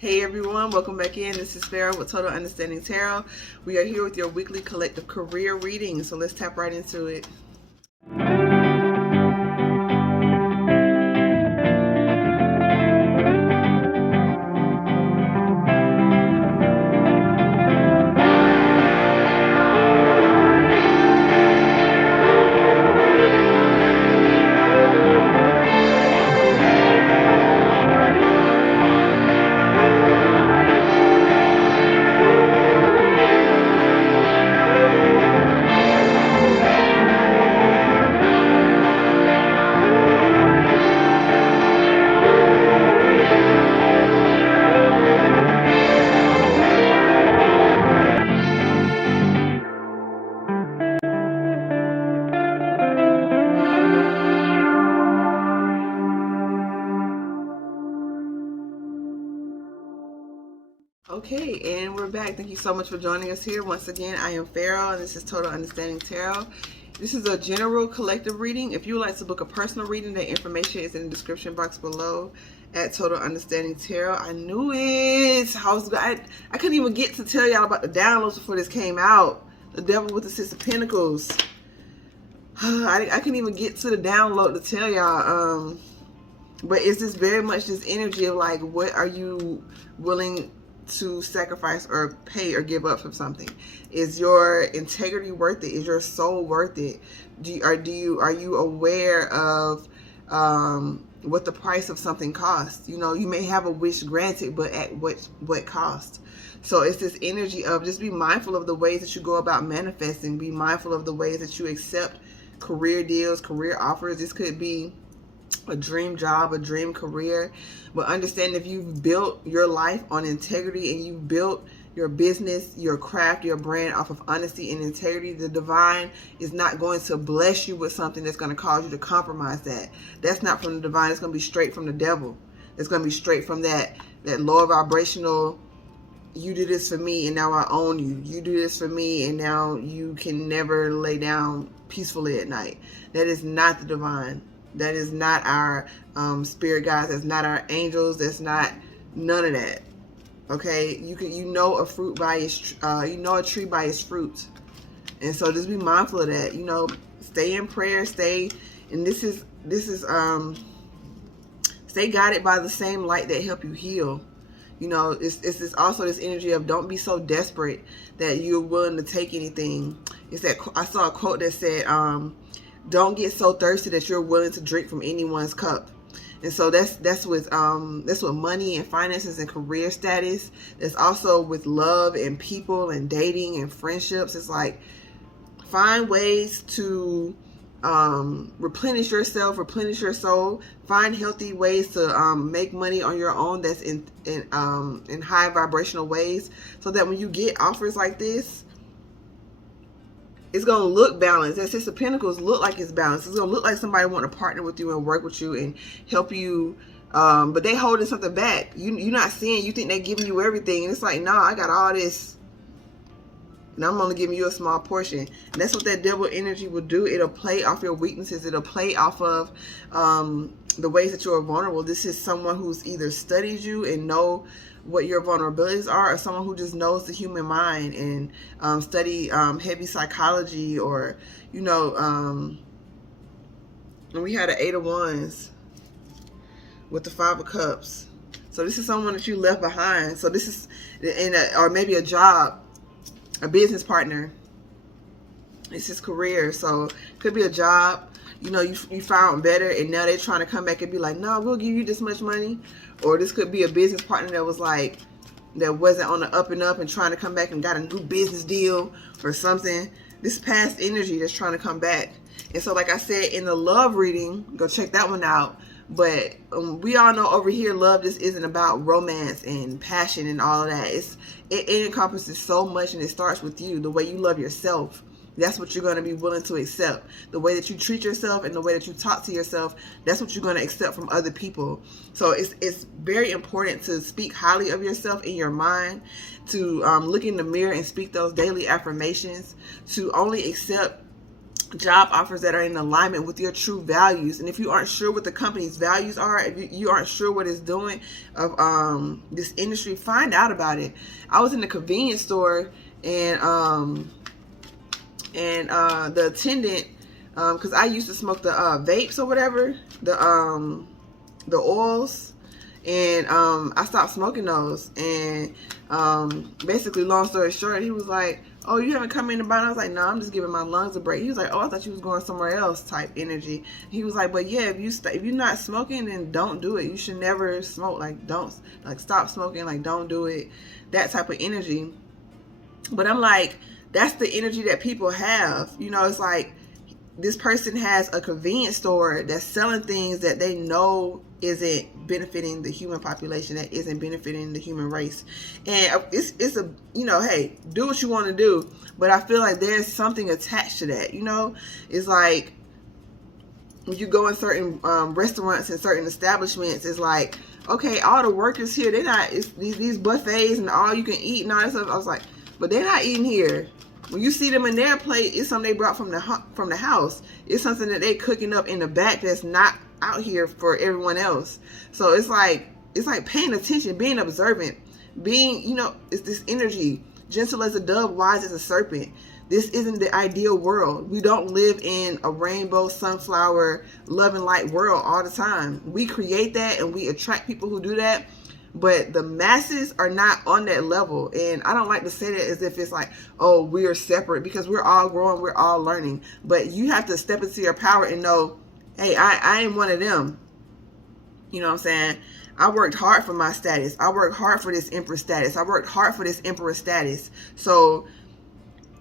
Hey everyone, welcome back in. This is Pharaoh with Total Understanding Tarot. We are here with your weekly collective career reading, so let's tap right into it. Okay, and we're back. Thank you so much for joining us here. Once again, I am Pharaoh, and this is Total Understanding Tarot. This is a general collective reading. If you would like to book a personal reading, that information is in the description box below at Total Understanding Tarot. I knew it. I couldn't even get to tell y'all about the downloads before this came out. The Devil with the Six of Pentacles. I couldn't even get to the download to tell y'all. But it's just very much this energy of like, what are you willing to sacrifice or pay or give up for something? Is your integrity worth it? Is your soul worth it? Are you aware of what the price of something costs? You know, you may have a wish granted, but at what cost? So it's this energy of just be mindful of the ways that you go about manifesting. Be mindful of the ways that you accept career deals, career offers. This could be a dream job, a dream career, but understand if you've built your life on integrity and you've built your business, your craft, your brand off of honesty and integrity, the divine is not going to bless you with something that's going to cause you to compromise that. That's not from the divine. It's going to be straight from the devil. It's going to be straight from that lower vibrational, you do this for me and now I own you. You do this for me and now you can never lay down peacefully at night. That is not the divine. That is not our spirit guides. That's not our angels. That's not none of that. Okay, you know a fruit by its you know a tree by its fruit, and so just be mindful of that. You know, stay in prayer. Stay guided by the same light that help you heal. You know, it's also this energy of don't be so desperate that you're willing to take anything. It's that I saw a quote that said, don't get so thirsty that you're willing to drink from anyone's cup. And so that's with money and finances and career status. That's also with love and people and dating and friendships. It's like, find ways to replenish yourself, replenish your soul. Find healthy ways to make money on your own that's in high vibrational ways, so that when you get offers like this, it's going to look balanced. That Six of Pentacles look like it's balanced. It's going to look like somebody want to partner with you and work with you and help you. But they holding something back. You're not seeing. You think they're giving you everything. And it's like, no, I got all this. And I'm only giving you a small portion. And that's what that devil energy will do. It'll play off your weaknesses. It'll play off of the ways that you're vulnerable. This is someone who's either studied you and know what your vulnerabilities are, or someone who just knows the human mind and study heavy psychology, or you know, and we had an Eight of Wands with the Five of Cups. So this is someone that you left behind. So this is or maybe a job, a business partner. This is career. So it could be a job. You know, you found better and now they're trying to come back and be like, no, we'll give you this much money. Or this could be a business partner that was like, that wasn't on the up and up and trying to come back and got a new business deal or something. This past energy that's trying to come back. And so like I said in the love reading, go check that one out. But we all know over here, love just isn't about romance and passion and all of that. It encompasses so much, and it starts with you, the way you love yourself. That's what you're going to be willing to accept. The way that you treat yourself and the way that you talk to yourself, that's what you're going to accept from other people. So it's very important to speak highly of yourself in your mind, to look in the mirror and speak those daily affirmations, to only accept job offers that are in alignment with your true values. And if you aren't sure what the company's values are, if you aren't sure what it's doing of this industry, find out about it. I was in the convenience store, and the attendant, because I used to smoke the vapes or whatever, the oils, and I stopped smoking those. And basically, long story short, he was like, "Oh, you haven't come in to buy?" And I was like, "No, I'm just giving my lungs a break." He was like, "Oh, I thought you was going somewhere else," type energy. He was like, "But yeah, if you're not smoking, then don't do it. You should never smoke. Like, don't, like, stop smoking. Like, don't do it." That type of energy. But I'm like, that's the energy that people have. You know, it's like this person has a convenience store that's selling things that they know isn't benefiting the human population, that isn't benefiting the human race. And it's a, you know, hey, do what you want to do, but I feel like there's something attached to that. You know, it's like when you go in certain restaurants and certain establishments, it's like, okay, all the workers here, they're not, it's these buffets and all you can eat and all that stuff. I was like, but they're not eating here. When you see them in their plate, it's something they brought from the house. It's something that they cooking up in the back that's not out here for everyone else. So it's like paying attention, being observant, being, you know, it's this energy, gentle as a dove, wise as a serpent. This isn't the ideal world. We don't live in a rainbow, sunflower, love and light world all the time. We create that and we attract people who do that. But the masses are not on that level. And I don't like to say that as if it's like, oh, we are separate, because we're all growing, we're all learning. But you have to step into your power and know, hey, I ain't one of them. You know what I'm saying? I worked hard for my status. I worked hard for this empress status. I worked hard for this emperor status. So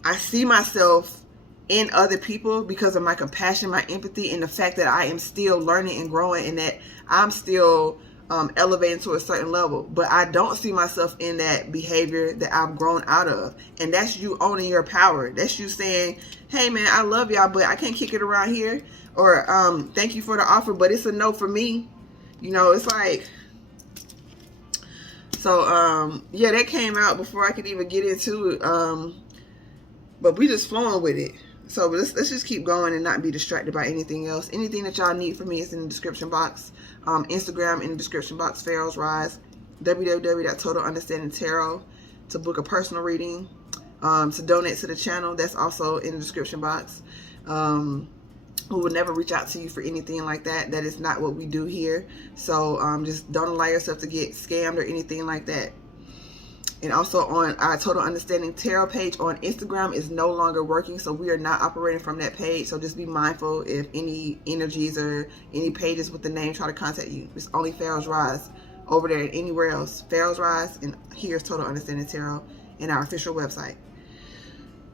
I see myself in other people because of my compassion, my empathy, and the fact that I am still learning and growing, and that I'm still elevating to a certain level. But I don't see myself in that behavior that I've grown out of. And that's you owning your power. That's you saying, hey man, I love y'all, but I can't kick it around here. Or thank you for the offer, but it's a no for me. You know, it's like, so yeah, that came out before I could even get into it. But we just flowing with it. So let's just keep going and not be distracted by anything else. Anything that y'all need from me is in the description box. Instagram in the description box, Pharaohs Rise. www.TotalUnderstandingTarot to book a personal reading. To donate to the channel, that's also in the description box. Who will never reach out to you for anything like that. That is not what we do here. So just don't allow yourself to get scammed or anything like that. And also on our Total Understanding Tarot page on Instagram is no longer working, so we are not operating from that page. So just be mindful if any energies or any pages with the name try to contact you. It's only Pharaohs Rise over there and anywhere else. Pharaohs Rise, and here's Total Understanding Tarot and our official website.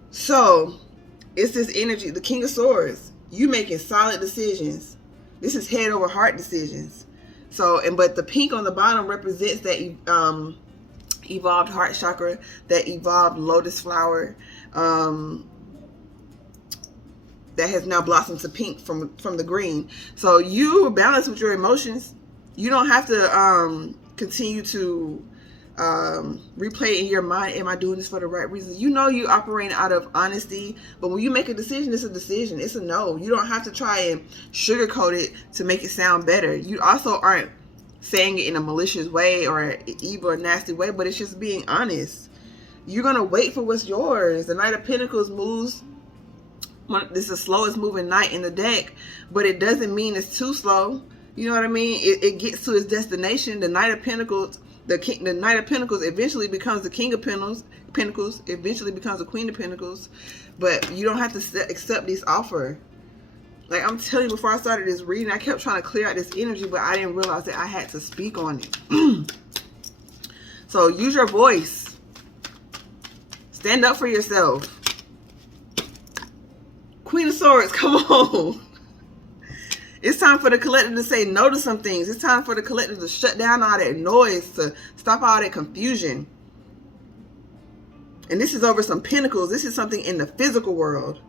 So it's this energy, the King of Swords. You making solid decisions. This is head over heart decisions. So, but the pink on the bottom represents that evolved heart chakra, that evolved lotus flower that has now blossomed to pink from the green. So you balance with your emotions. You don't have to continue to replay in your mind, am I doing this for the right reasons? You know you operating out of honesty, but when you make a decision, it's a decision. It's a no. You don't have to try and sugarcoat it to make it sound better. You also aren't saying it in a malicious way or an evil or nasty way, but it's just being honest. You're going to wait for what's yours. The Knight of Pentacles moves. This is the slowest moving knight in the deck, but it doesn't mean it's too slow. You know what I mean? It gets to its destination. The Knight of Pentacles, the Knight of Pentacles eventually becomes the King of Pentacles, eventually becomes the Queen of Pentacles, but you don't have to accept this offer. Like I'm telling you, before I started this reading, I kept trying to clear out this energy, but I didn't realize that I had to speak on it. So use your voice. Stand up for yourself. Queen of Swords, come on. It's time for the collective to say no to some things. It's time for the collective to shut down all that noise, to stop all that confusion. And this is over some pentacles. This is something in the physical world.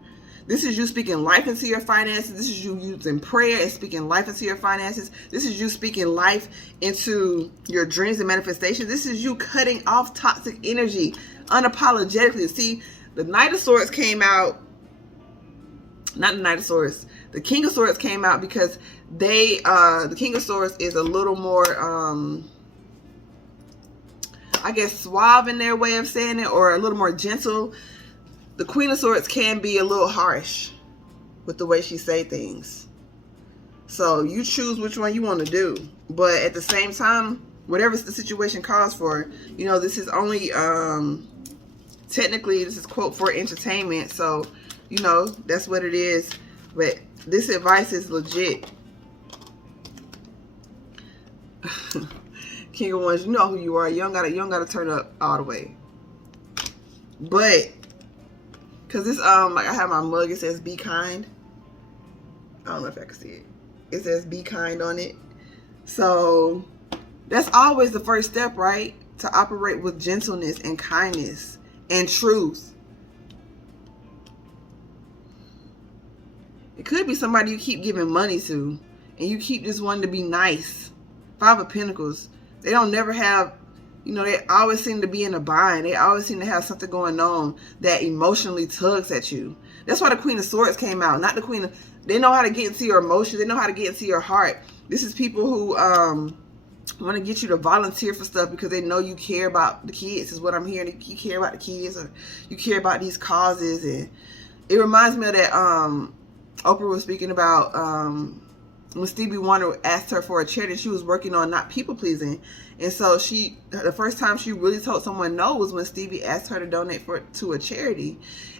This is you speaking life into your finances. This is you using prayer and speaking life into your finances. This is you speaking life into your dreams and manifestations. This is you cutting off toxic energy unapologetically. See, the Knight of Swords came out not the Knight of Swords. The King of Swords came out because they, the King of Swords is a little more, I guess, suave in their way of saying it, or a little more gentle. The Queen of Swords can be a little harsh with the way she say things. So you choose which one you want to do. But at the same time, whatever the situation calls for, you know, this is only, technically, this is quote for entertainment. So, you know, that's what it is. But this advice is legit. King of Wands, you know who you are. You don't gotta turn up all the way. But because this, like I have my mug, it says be kind. I don't know if I can see it. It says be kind on it. So that's always the first step, right? To operate with gentleness and kindness and truth. It could be somebody you keep giving money to, and you keep just wanting to be nice. Five of Pentacles. They don't never have, you know, they always seem to be in a bind. They always seem to have something going on that emotionally tugs at you. That's why the Queen of Swords came out, not the Queen of, they know how to get into your emotions. They know how to get into your heart. This is people who want to get you to volunteer for stuff because they know you care about the kids, is what I'm hearing. You care about the kids, or you care about these causes. And it reminds me of that, Oprah was speaking about when Stevie Wonder asked her for a charity, she was working on not people pleasing. And so the first time she really told someone no was when Stevie asked her to donate to a charity.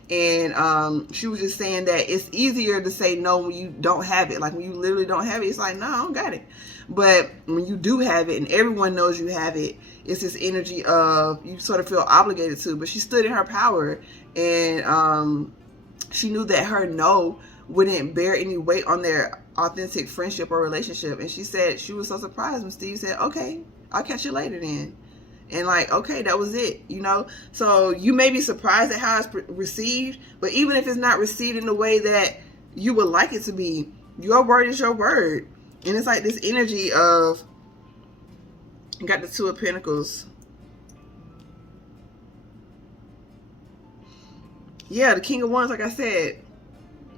And she was just saying that it's easier to say no when you don't have it. Like when you literally don't have it, it's like, no, I don't got it. But when you do have it and everyone knows you have it, it's this energy of you sort of feel obligated to. But she stood in her power, and she knew that her no wouldn't bear any weight on their authentic friendship or relationship. And she said she was so surprised when Steve said, okay, I'll catch you later then. And like, okay, that was it, you know? So you may be surprised at how it's received, but even if it's not received in the way that you would like it to be, your word is your word. And it's like this energy of, you got the Two of Pentacles. Yeah, the King of Wands, like I said,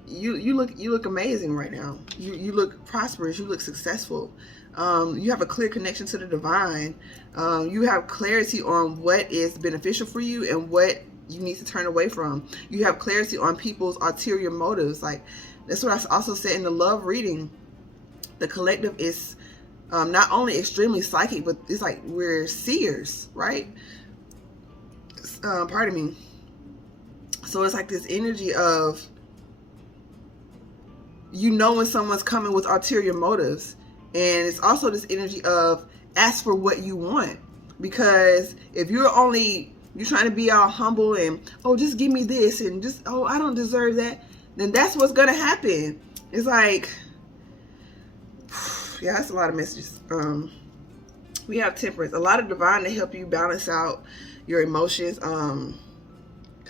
you look amazing right now. You look prosperous. You look successful. You have a clear connection to the divine. You have clarity on what is beneficial for you and what you need to turn away from. You have clarity on people's ulterior motives. Like that's what I also said in the love reading. The collective is not only extremely psychic, but it's like we're seers, right? Pardon me. So it's like this energy of, you know, when someone's coming with ulterior motives. And it's also this energy of ask for what you want. Because if you're trying to be all humble and, oh, just give me this and just, oh, I don't deserve that, then that's what's going to happen. It's like, yeah, that's a lot of messages. We have Temperance. A lot of divine to help you balance out your emotions. Because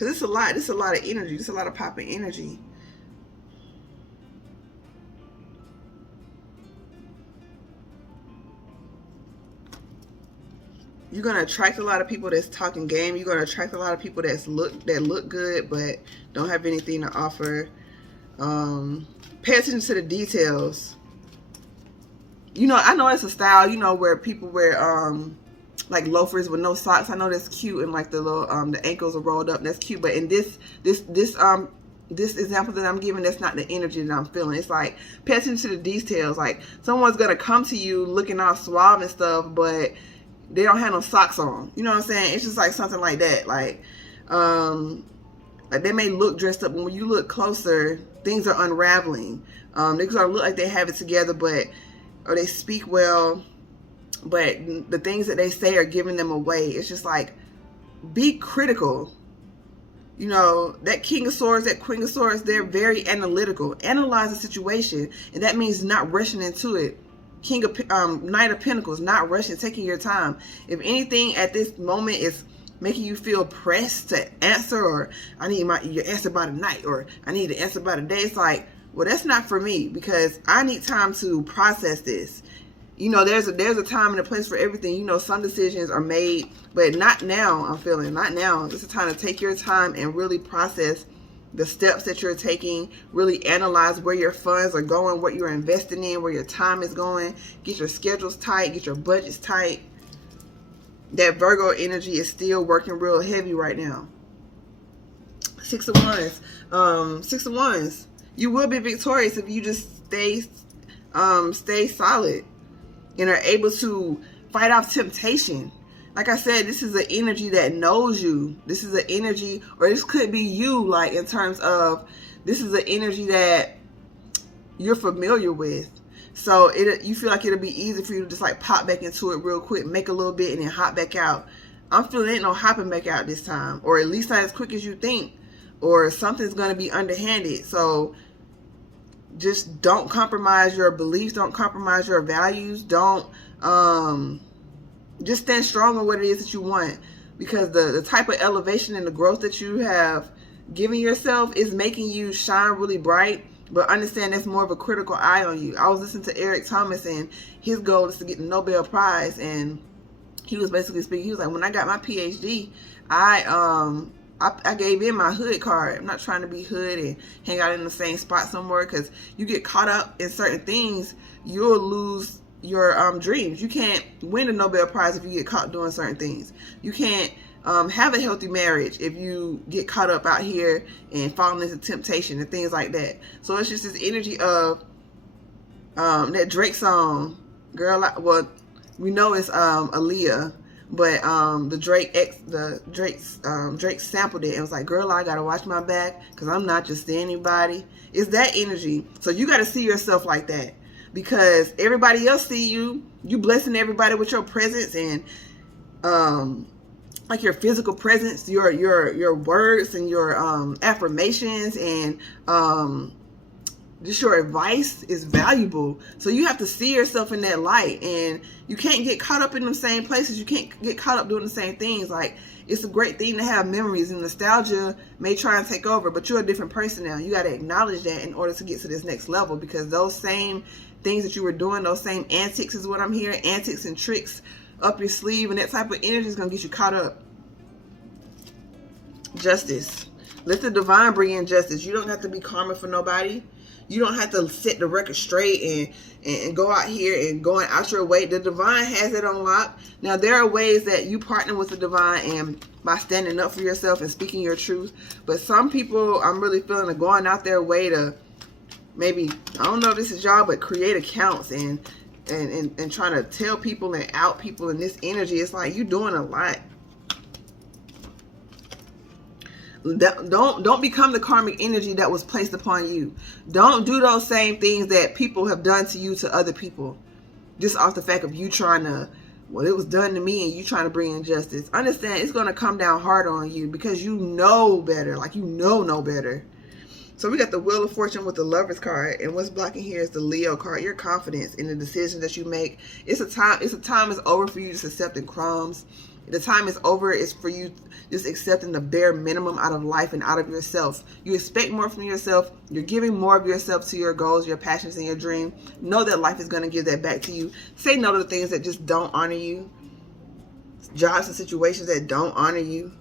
it's a lot. It's a lot of energy. It's a lot of popping energy. You're going to attract a lot of people that's talking game. You're going to attract a lot of people that look good but don't have anything to offer. Pay attention to the details. You know, I know it's a style, you know, where people wear like loafers with no socks. I know that's cute, and like the little the ankles are rolled up. That's cute. But in this example that I'm giving, that's not the energy that I'm feeling. It's like, pay attention to the details. Like someone's going to come to you looking all suave and stuff, but they don't have no socks on. You know what I'm saying? It's just like something like that. Like they may look dressed up, but when you look closer, things are unraveling. They sort of look like they have it together, or they speak well, but the things that they say are giving them away. It's just like, be critical. You know, that King of Swords, that Queen of Swords, they're very analytical. Analyze the situation, and that means not rushing into it. Knight of Pentacles, not rushing, taking your time. If anything at this moment is making you feel pressed to answer, or I need your answer by the night, or I need the answer by the day, it's like, well, that's not for me, because I need time to process this. You know, there's a time and a place for everything. You know, some decisions are made, but not now. I'm feeling not now. It's a time to take your time and really process the steps that you're taking. Really analyze where your funds are going, what you're investing in, where your time is going. Get your schedules tight, get your budgets tight. That Virgo energy is still working real heavy right now. Six of Wands. You will be victorious if you just stay solid and are able to fight off temptation. Like I said, this is an energy that knows you. This is an energy, or this could be you, like in terms of, this is an energy that you're familiar with. So you feel like it'll be easy for you to just like pop back into it real quick, make a little bit, and then hop back out. I'm feeling ain't no hopping back out this time, or at least not as quick as you think, or something's going to be underhanded. So just don't compromise your beliefs. Don't compromise your values. Don't, just stand strong on what it is that you want, because the type of elevation and the growth that you have given yourself is making you shine really bright. But understand that's more of a critical eye on you. I was listening to Eric Thomas, and his goal is to get the Nobel Prize, and he was basically speaking. He was like, when I got my PhD, I gave in my hood card. I'm not trying to be hood and hang out in the same spot somewhere, because you get caught up in certain things, you'll lose your dreams. You can't win a Nobel Prize if you get caught doing certain things. You can't have a healthy marriage if you get caught up out here and falling into temptation and things like that. So it's just this energy of that Drake song, girl. Well, we know it's Aaliyah, but Drake sampled it and was like, girl, I gotta watch my back, because I'm not just anybody. It's that energy. So you gotta see yourself like that, because everybody else see you blessing everybody with your presence, and like your physical presence, your words and your affirmations, and just your advice is valuable. So you have to see yourself in that light, and you can't get caught up in the same places. You can't get caught up doing the same things. Like, it's a great thing to have memories, and nostalgia may try and take over, but you're a different person now. You got to acknowledge that in order to get to this next level, because those same things that you were doing, those same antics is what I'm hearing, antics and tricks up your sleeve, and that type of energy is going to get you caught up. Justice. Let the divine bring in justice. You don't have to be karma for nobody. You don't have to set the record straight and go out here and going out your way. The divine has it on lock. Now, there are ways that you partner with the divine, and by standing up for yourself and speaking your truth. But some people, I'm really feeling, are going out their way to maybe, I don't know if this is y'all, but create accounts and trying to tell people and out people in this energy. It's like you're doing a lot. Don't become the karmic energy that was placed upon you. Don't do those same things that people have done to you to other people, just off the fact of you trying to, well, it was done to me, and you trying to bring in justice. Understand, it's going to come down hard on you, because you know better. Like, you know better. So we got the Wheel of Fortune with the Lovers card, and what's blocking here is the Leo card. Your confidence in the decisions that you make. It's a time is over for you just accepting crumbs. The time is over is for you just accepting the bare minimum out of life and out of yourself. You expect more from yourself. You're giving more of yourself to your goals, your passions, and your dream. Know that life is going to give that back to you. Say no to the things that just don't honor you. Jobs and situations that don't honor you.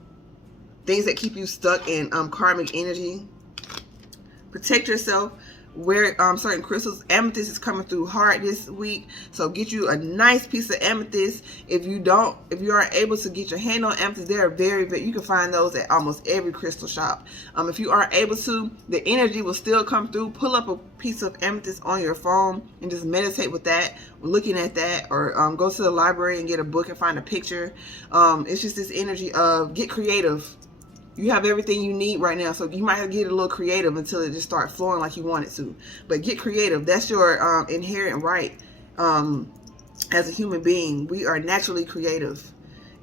Things that keep you stuck in karmic energy. Protect yourself. Wear certain crystals. Amethyst is coming through hard this week, so get you a nice piece of amethyst. If you aren't able to get your hand on amethyst, they are very, you can find those at almost every crystal shop. If you aren't able to, the energy will still come through. Pull up a piece of amethyst on your phone and just meditate with that, looking at that, or go to the library and get a book and find a picture. It's just this energy of get creative. You have everything you need right now, so you might have to get a little creative until it just starts flowing like you want it to. But get creative. That's your inherent right as a human being. We are naturally creative.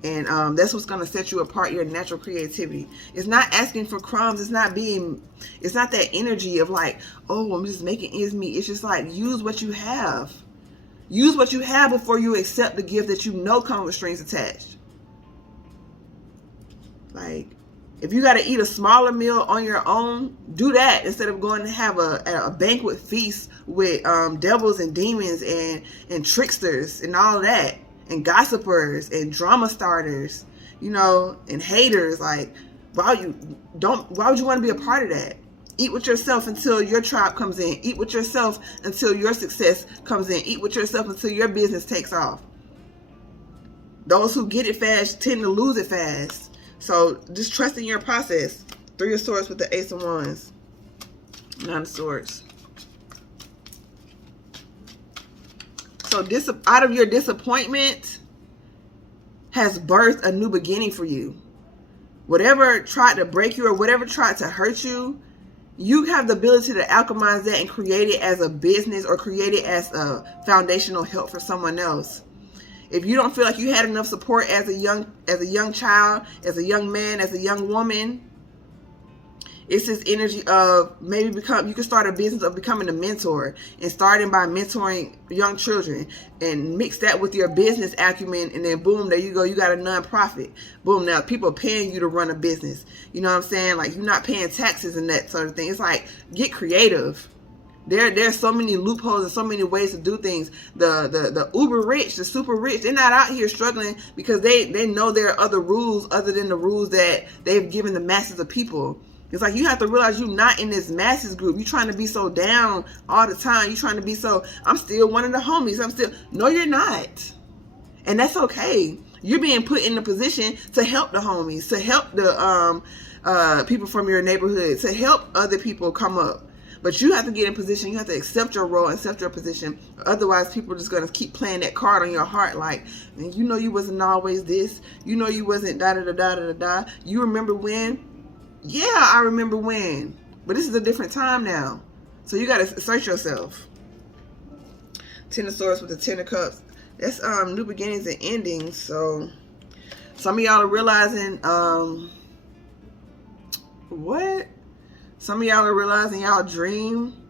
And that's what's going to set you apart, your natural creativity. It's not asking for crumbs. It's not that energy of like, oh, I'm just making ends meet. It's just like, use what you have. Use what you have before you accept the gift that you know comes with strings attached. Like, if you got to eat a smaller meal on your own, do that instead of going to have a banquet feast with devils and demons and tricksters and all that, and gossipers and drama starters, and haters. Like, Why would you want to be a part of that? Eat with yourself until your tribe comes in. Eat with yourself until your success comes in. Eat with yourself until your business takes off. Those who get it fast tend to lose it fast. So just trust in your process. 3 of Swords with the Ace of Wands. 9 of Swords. So out of your disappointment has birthed a new beginning for you. Whatever tried to break you or whatever tried to hurt you, you have the ability to alchemize that and create it as a business or create it as a foundational help for someone else. If you don't feel like you had enough support as a young child, as a young man, as a young woman, it's this energy of maybe you can start a business of becoming a mentor and starting by mentoring young children and mix that with your business acumen, and then boom, there you go. You got a nonprofit. Boom, now people are paying you to run a business. You know what I'm saying? Like, you're not paying taxes and that sort of thing. It's like, get creative. There's so many loopholes and so many ways to do things. The uber rich, the super rich, they're not out here struggling because they know there are other rules other than the rules that they've given the masses of people. It's like, you have to realize you're not in this masses group. You're trying to be so down all the time. You're trying to be so, I'm still one of the homies. No, you're not. And that's okay. You're being put in a position to help the homies, to help the people from your neighborhood, to help other people come up. But you have to get in position. You have to accept your role, accept your position. Otherwise, people are just going to keep playing that card on your heart. Like, you know, you wasn't always this. You know, you wasn't da-da-da-da-da-da. You remember when? Yeah, I remember when. But this is a different time now. So you got to assert yourself. 10 of Swords with the 10 of Cups. That's new beginnings and endings. So some of y'all are realizing what? Some of y'all are realizing y'all dream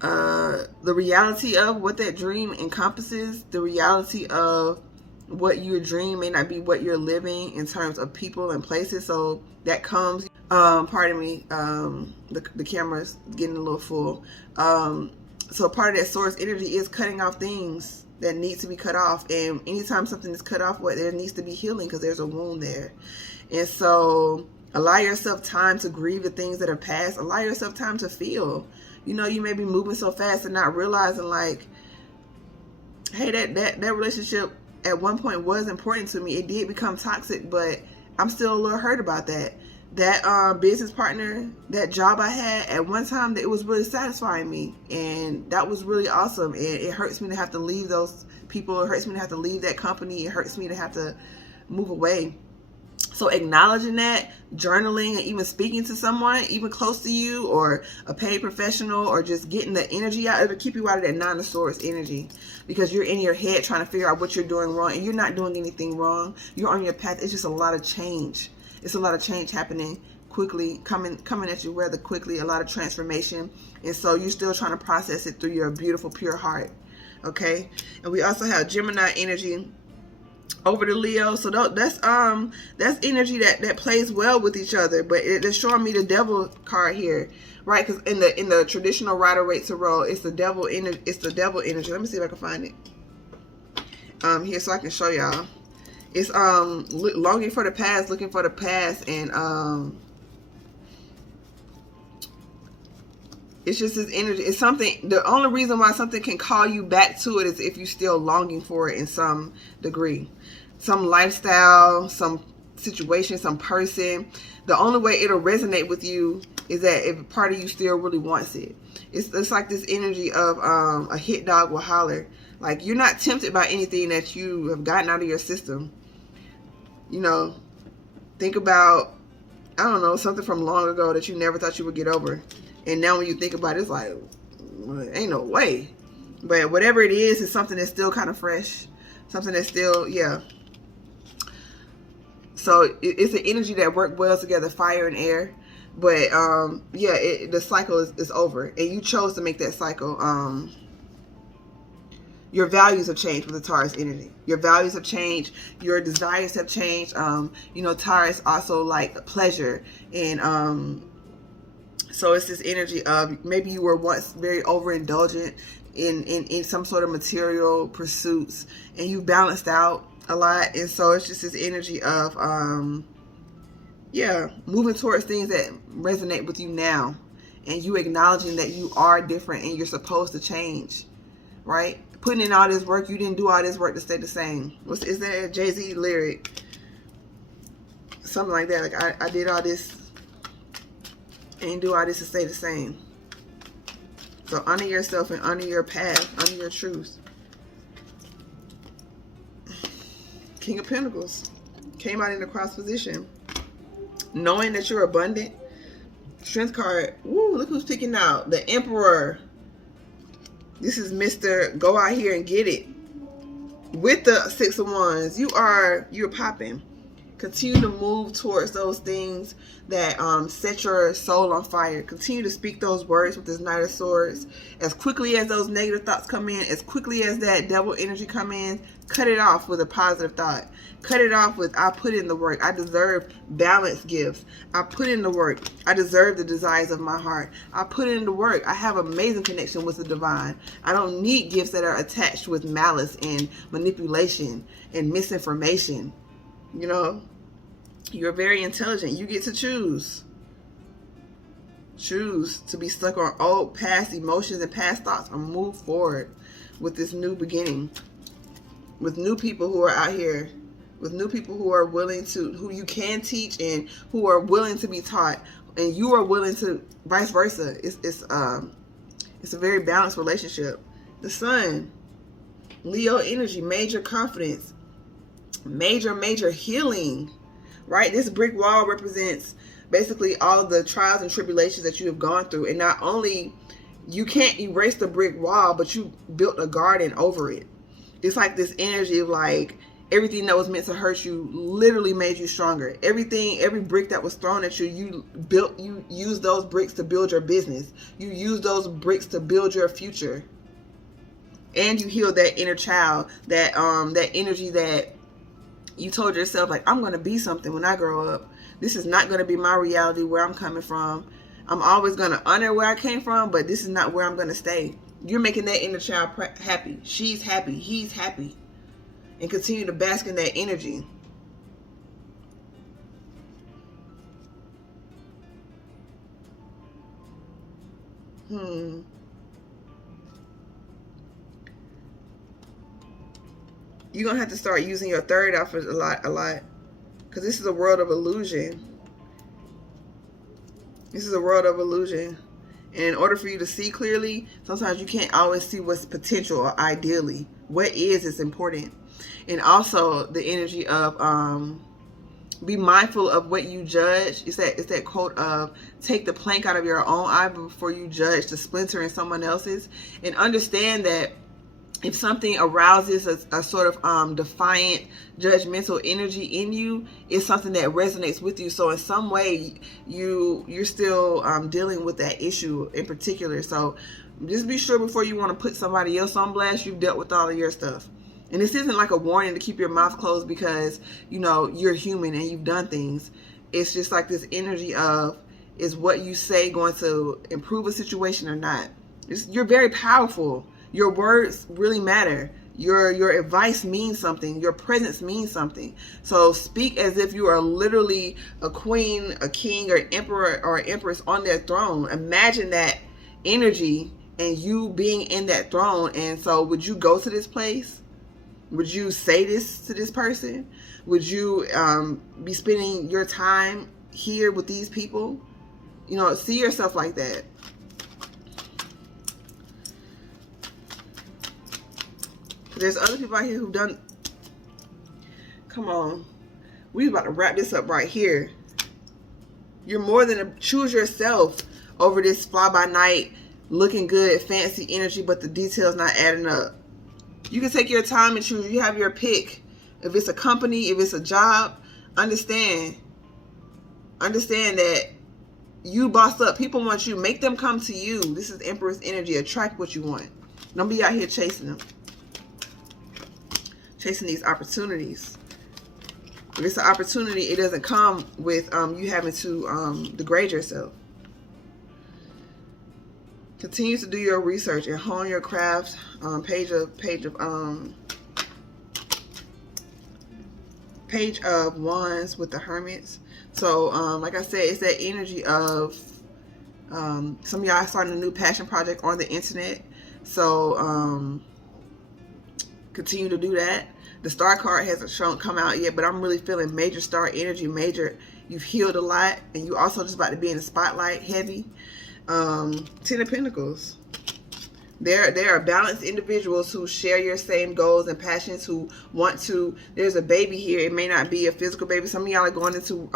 the reality of what that dream encompasses. The reality of what your dream may not be what you're living in terms of people and places. So that comes, pardon me, the camera's getting a little full. So part of that Swords energy is cutting off things that need to be cut off. And anytime something is cut off, there needs to be healing because there's a wound there. And so allow yourself time to grieve the things that are past. Allow yourself time to feel. You know, you may be moving so fast and not realizing, like, hey, that relationship at one point was important to me. It did become toxic, but I'm still a little hurt about that. That business partner, that job I had at one time, it was really satisfying me, and that was really awesome. And it hurts me to have to leave those people. It hurts me to have to leave that company. It hurts me to have to move away. So acknowledging that, journaling, and even speaking to someone even close to you, or a paid professional, or just getting the energy out, it'll keep you out of that 9 of Swords energy, because you're in your head trying to figure out what you're doing wrong, and you're not doing anything wrong. You're on your path. It's just a lot of change. It's a lot of change happening quickly, coming at you rather quickly, a lot of transformation. And so you're still trying to process it through your beautiful, pure heart. Okay. And we also have Gemini energy over the Leo. So that's energy that plays well with each other. But it's showing me the Devil card here, right? Because in the traditional Rider-Waite Tarot, it's the Devil energy. It's the Devil energy. Let me see if I can find it here so I can show y'all. It's longing for the past, looking for the past, and it's just this energy. It's something. The only reason why something can call you back to it is if you're still longing for it in some degree, some lifestyle, some situation, some person. The only way it'll resonate with you is that if part of you still really wants it. It's like this energy of a hit dog will holler. Like, you're not tempted by anything that you have gotten out of your system. You know, think about, I don't know, something from long ago that you never thought you would get over. And now when you think about it, it's like, well, ain't no way. But whatever it is, it's something that's still kind of fresh. Something that's still, yeah. So it's an energy that work well together, fire and air. But, yeah, the cycle is over. And you chose to make that cycle. Your values have changed with the Taurus energy. Your values have changed. Your desires have changed. You know, Taurus also like pleasure. And so it's this energy of maybe you were once very overindulgent in some sort of material pursuits, and you balanced out a lot. And so it's just this energy of Yeah, moving towards things that resonate with you now, and you acknowledging that you are different and you're supposed to change, right? Putting in all this work, you didn't do all this work to stay the same. Is that a Jay-Z lyric? Something like that. Like, I did all this and do all this to stay the same. So honor yourself and honor your path, honor your truth. King of Pentacles came out in the cross position. Knowing that you're abundant. Strength card. Woo, look who's picking out. The Emperor. This is Mr. Go out here and get it. With the Six of Wands, you're popping. Continue to move towards those things that set your soul on fire. Continue to speak those words with this Knight of Swords. As quickly as those negative thoughts come in, as quickly as that devil energy come in, cut it off with a positive thought. Cut it off with, I put in the work. I deserve balanced gifts. I put in the work. I deserve the desires of my heart. I put in the work. I have amazing connection with the divine. I don't need gifts that are attached with malice and manipulation and misinformation. You know, you're very intelligent. You get to choose. Choose to be stuck on old past emotions and past thoughts, or move forward with this new beginning. With new people who are out here. With new people who are willing to, who you can teach and who are willing to be taught. And you are willing to, vice versa. It's a very balanced relationship. The Sun. Leo energy, major confidence. Major healing, right? This brick wall represents basically all the trials and tribulations that you have gone through. And not only, you can't erase the brick wall, but you built a garden over it. It's like this energy of like, everything that was meant to hurt you literally made you stronger. Every brick that was thrown at you, you used those bricks to build your business. You used those bricks to build your future. And you healed that inner child, that energy that you told yourself, like, I'm going to be something when I grow up. This is not going to be my reality where I'm coming from. I'm always going to honor where I came from, but this is not where I'm going to stay. You're making that inner child happy. She's happy. He's happy. And continue to bask in that energy. You're going to have to start using your third eye a lot. Because this is a world of illusion. This is a world of illusion. And in order for you to see clearly, sometimes you can't always see what's potential or ideally. What is important. And also the energy of be mindful of what you judge. It's that quote of take the plank out of your own eye before you judge the splinter in someone else's. And understand that if something arouses a sort of defiant, judgmental energy in you, it's something that resonates with you. So in some way, you're still dealing with that issue in particular. So just be sure before you want to put somebody else on blast, you've dealt with all of your stuff. And this isn't like a warning to keep your mouth closed because, you know, you're human and you've done things. It's just like this energy of, is what you say going to improve a situation or not? You're very powerful. Your words really matter. Your advice means something. Your presence means something. So speak as if you are literally a queen, a king, or an emperor or empress on their throne. Imagine that energy and you being in that throne. And so would you go to this place? Would you say this to this person? Would you be spending your time here with these people? You know, see yourself like that. There's other people out here who've done... Come on. We're about to wrap this up right here. You're more than a... Choose yourself over this fly-by-night, looking good, fancy energy, but the details not adding up. You can take your time and choose. You have your pick. If it's a company, if it's a job, understand that you boss up. People want you. Make them come to you. This is Empress energy. Attract what you want. Don't be out here chasing them. Chasing these opportunities. If it's an opportunity, it doesn't come with you having to degrade yourself. Continue to do your research and hone your craft. Page of Page of Wands with the Hermits. So like I said, it's that energy of some of y'all starting a new passion project on the internet. So continue to do that. The star card hasn't come out yet, but I'm really feeling major star energy. Major, you've healed a lot, and you also just about to be in the spotlight heavy. 10 of Pentacles. There are balanced individuals who share your same goals and passions, who want to, there's a baby here. It may not be a physical baby. Some of y'all are going into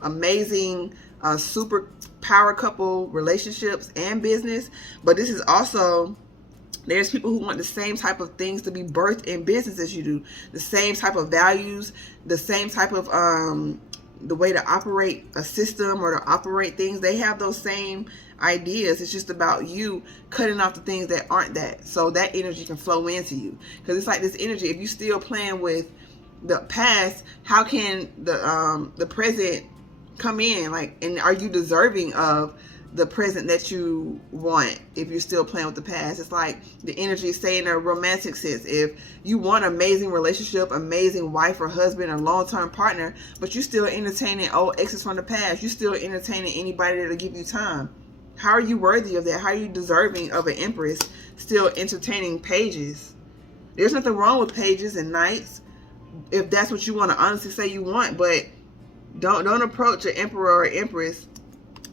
amazing super power couple relationships and business, but this is also, there's people who want the same type of things to be birthed in business as you do, the same type of values, the same type of the way to operate a system or to operate things. They have those same ideas. It's just about you cutting off the things that aren't that, so that energy can flow into you. Because it's like this energy, if you still playing with the past, how can the present come in? Like, and are you deserving of the present that you want if you're still playing with the past? It's like the energy is saying in a romantic sense, if you want an amazing relationship, amazing wife or husband or long-term partner, but you still entertaining old exes from the past, you still entertaining anybody that'll give you time. How are you worthy of that? How are you deserving of an Empress still entertaining pages? There's nothing wrong with pages and knights if that's what you want to honestly say you want, but don't approach an emperor or empress,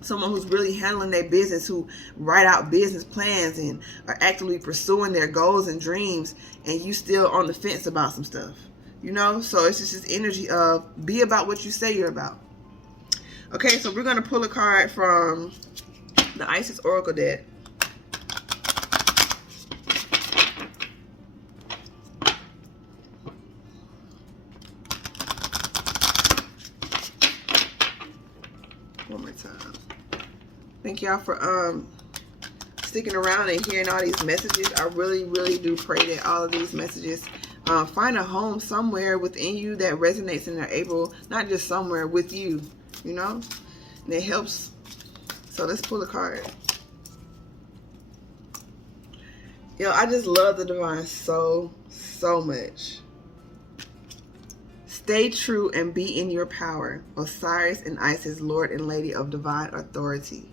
someone who's really handling their business, who write out business plans and are actively pursuing their goals and dreams, and you still on the fence about some stuff, you know? So it's just this energy of be about what you say you're about. Okay, so we're going to pull a card from the Isis Oracle deck. One more time. Thank y'all for sticking around and hearing all these messages. I really, really do pray that all of these messages find a home somewhere within you that resonates and are able, not just somewhere, with you, you know? And it helps. So let's pull a card. Yo, I just love the divine so much. Stay true and be in your power. Osiris and Isis, Lord and Lady of Divine Authority.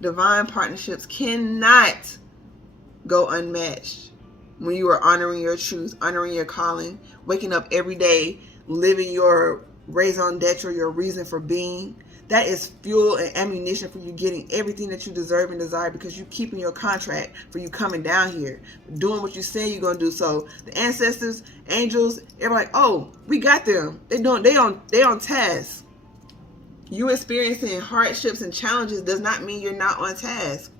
Divine partnerships cannot go unmatched when you are honoring your truth, honoring your calling, waking up every day, living your raison d'etre, your reason for being. That is fuel and ammunition for you getting everything that you deserve and desire, because you keeping your contract for you coming down here, doing what you say you're gonna do. So the ancestors, angels, they're like, oh, we got them. They on task. You experiencing hardships and challenges does not mean you're not on task.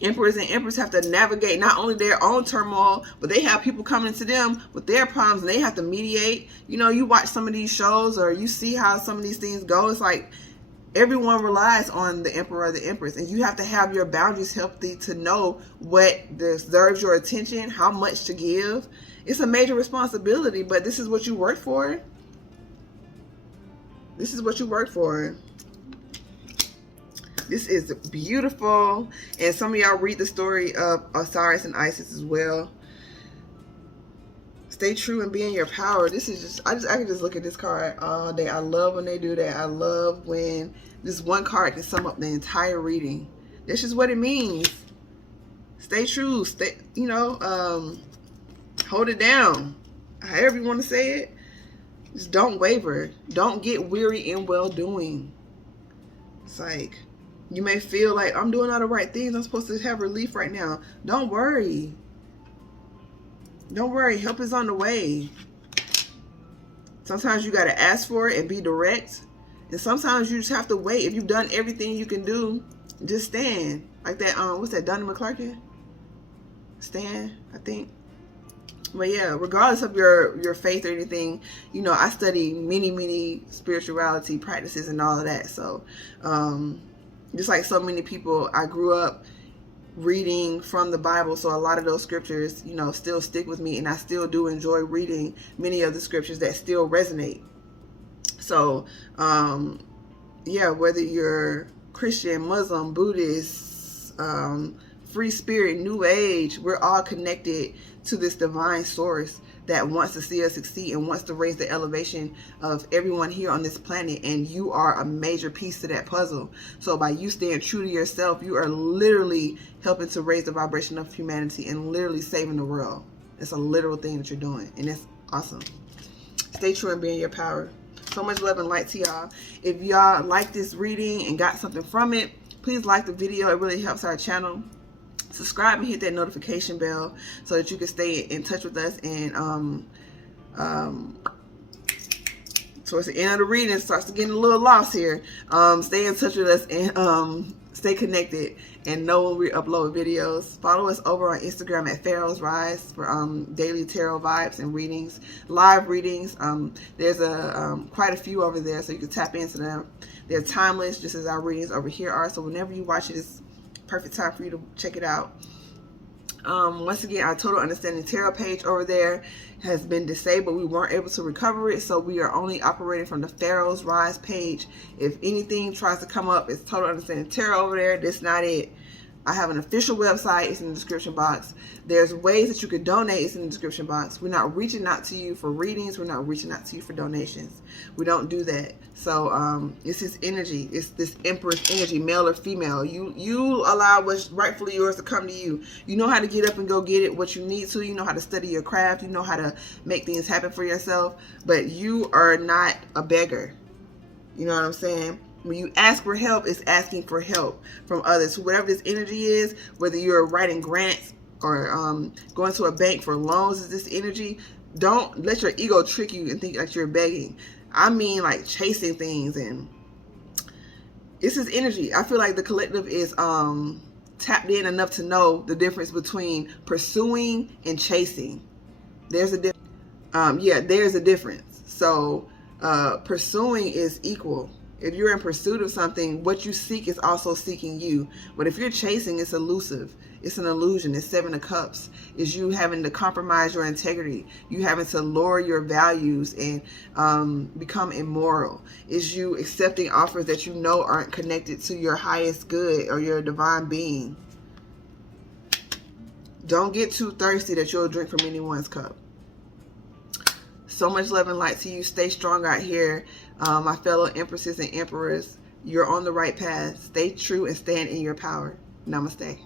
Emperors and empresses have to navigate not only their own turmoil, but they have people coming to them with their problems, and they have to mediate. You know, you watch some of these shows or you see how some of these things go. It's like everyone relies on the emperor or the empress, and you have to have your boundaries healthy to know what deserves your attention, how much to give. It's a major responsibility, but this is what you work for. This is what you work for. This is beautiful. And some of y'all read the story of Osiris and Isis as well. Stay true and be in your power. This is just, I can just look at this card all day. I love when they do that. I love when this one card can sum up the entire reading. That's just what it means. Stay true. Stay, you know, hold it down. However you want to say it. Just don't waver. Don't get weary in well-doing. It's like, you may feel like, I'm doing all the right things, I'm supposed to have relief right now. Don't worry. Don't worry. Help is on the way. Sometimes you got to ask for it and be direct. And sometimes you just have to wait. If you've done everything you can do, just stand. Like that, what's that, Donnie McClurkin? Stand, I think. But yeah, regardless of your faith or anything, you know, I study many spirituality practices and all of that. So, just like so many people, I grew up reading from the Bible. So a lot of those scriptures, you know, still stick with me, and I still do enjoy reading many of the scriptures that still resonate. So, yeah, whether you're Christian, Muslim, Buddhist, free spirit, new age, we're all connected to this divine source that wants to see us succeed and wants to raise the elevation of everyone here on this planet, and you are a major piece to that puzzle. So by you staying true to yourself, you are literally helping to raise the vibration of humanity and literally saving the world. It's a literal thing that you're doing, and it's awesome. Stay true and be in your power. So much love and light to y'all. If y'all like this reading and got something from it, please like the video. It really helps our channel. Subscribe and hit that notification bell so that you can stay in touch with us. And towards the end of the reading, it starts to get a little lost here. Stay in touch with us and stay connected and know when we upload videos. Follow us over on Instagram at Pharaohs Rise for daily tarot vibes and readings, live readings. There's quite a few over there, so you can tap into them. They're timeless, just as our readings over here are. So whenever you watch it, it's perfect time for you to check it out. Once again, our Total Understanding Tarot page over there has been disabled. We weren't able to recover it, so we are only operating from the Pharaohs Rise page. If anything tries to come up, it's Total Understanding Tarot over there. That's not it. I have an official website. It's in the description box. There's ways that you can donate. It's in the description box. We're not reaching out to you for readings. We're not reaching out to you for donations. We don't do that. So it's this energy. It's this Empress energy, male or female. You allow what's rightfully yours to come to you. You know how to get up and go get it what you need to. You know how to study your craft. You know how to make things happen for yourself. But you are not a beggar. You know what I'm saying? When you ask for help, it's asking for help from others. Whatever this energy is, whether you're writing grants or going to a bank for loans, is this energy. Don't let your ego trick you and think like you're begging. I mean, like chasing things, and this is energy. I feel like the collective is tapped in enough to know the difference between pursuing and chasing. There's a difference. Yeah, there's a difference. So pursuing is equal. If you're in pursuit of something, what you seek is also seeking you. But if you're chasing, it's elusive. It's an illusion. It's Seven of Cups. It's you having to compromise your integrity. You having to lower your values and become immoral. It's you accepting offers that you know aren't connected to your highest good or your divine being. Don't get too thirsty that you'll drink from anyone's cup. So much love and light to you. Stay strong out here, my fellow empresses and emperors. You're on the right path. Stay true and stand in your power. Namaste.